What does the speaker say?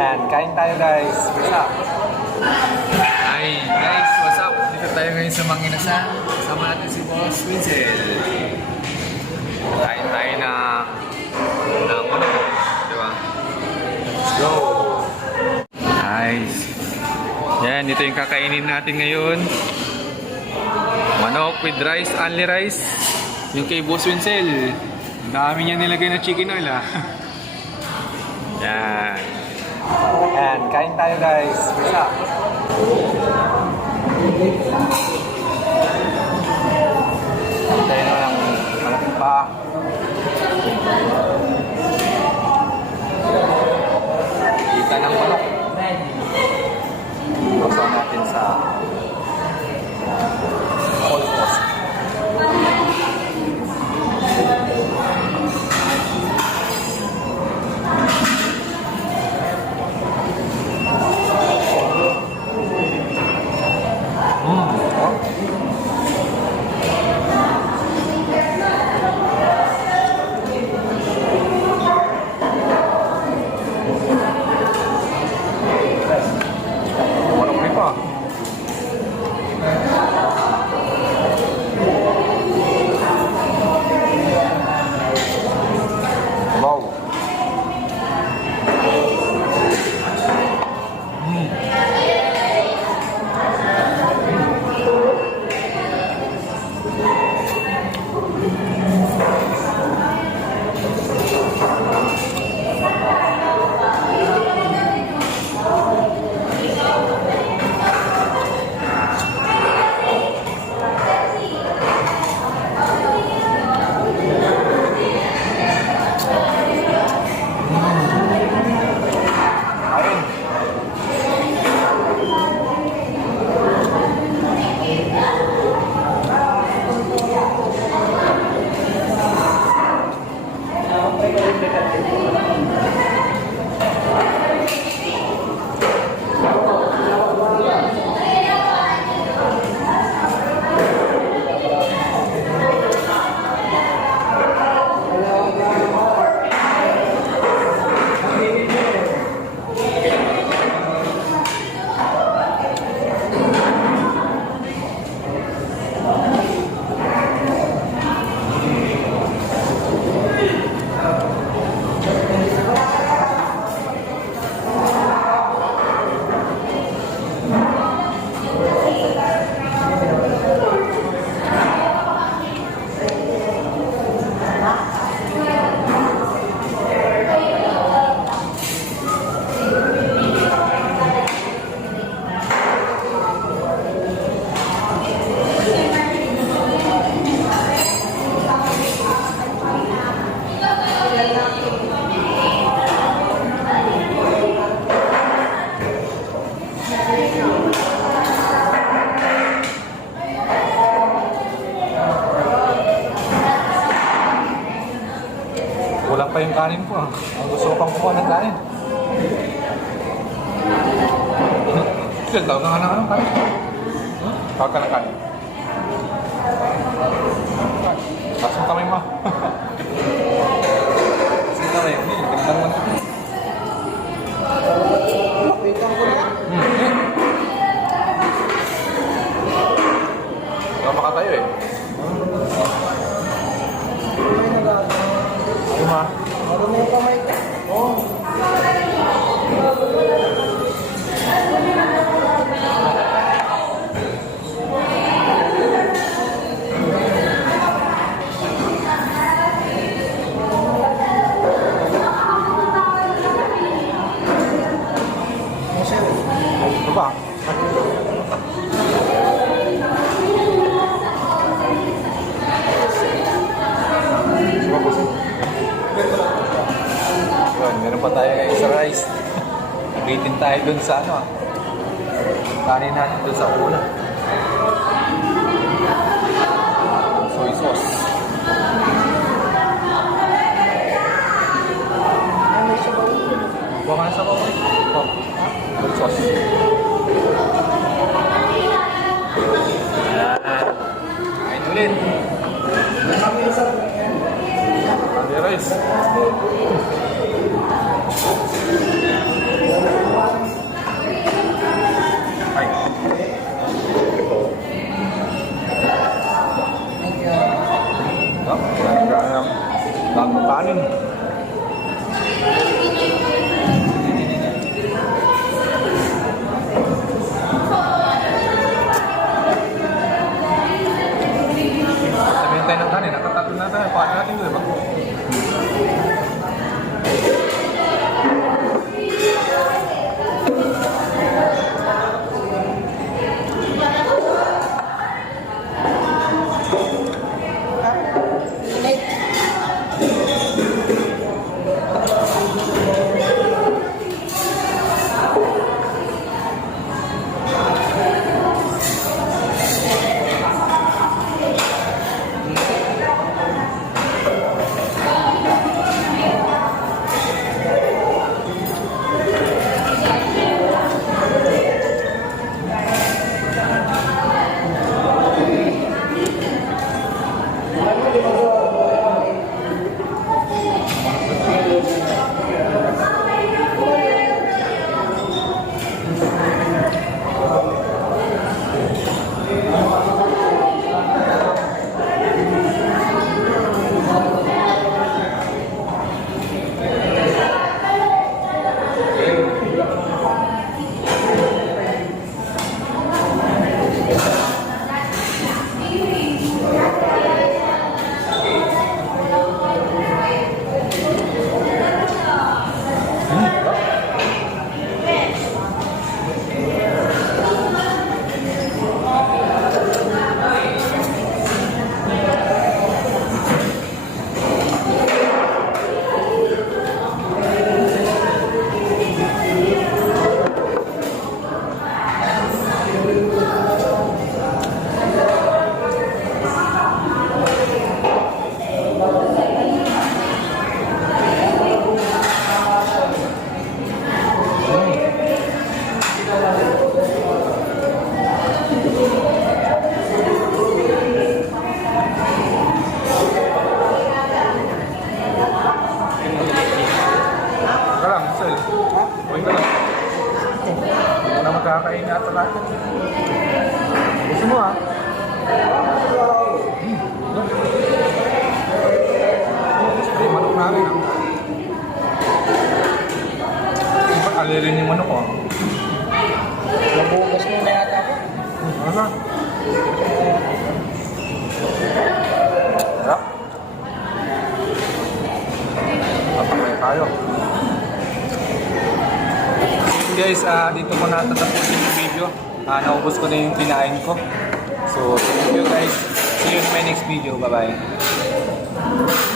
Yan, kain tayo guys. What's up? Hi guys, what's up? Dito tayo ngayon sa Manginasal. Kasama natin si Boss Winsel. Kain tayo ng manok. Diba? Let's go! Nice. Yan, ito yung kakainin natin ngayon. Manok with rice, only rice. Yung kay Boss Winsel. Ang dami niya nilagay na chicken oil ah. Yan. Yan, kain tayo guys. What's up? Tayo na ng malaking pa. Kita ng manok. Pasaw natin sa all cost. Kulang pa yung kanin ko. Ang gusto ko pang kuha ng kanin. Sige, tawag ka nga ng kanin. Tawag ka ng kanin. Tasong kamay mo. Tasong kamay mo. Gandang man ito. Tama ka tayo eh. Lima. Marunong yung kamay ka. Oo. Ito ba? Meron pa tayo ngayon sa rice. Nabitin tayo dun sa ano kanin natin dun sa una. Soy sauce. Buka ka na sa bawang. Soy sauce. Kain ulit. Rice. Uy ka lang. Hindi mo na magkakain na ata natin. Gusto mo ah? Gusto yung manok namin ah. Hindi ba alirin yung manok ah? Nabukas mo na yata ako. Ano? Sarap. Papakay tayo. Guys, dito ko natatapusin yung video. Naubos ko na yung kinain ko. So, thank you guys. See you in my next video. Bye-bye.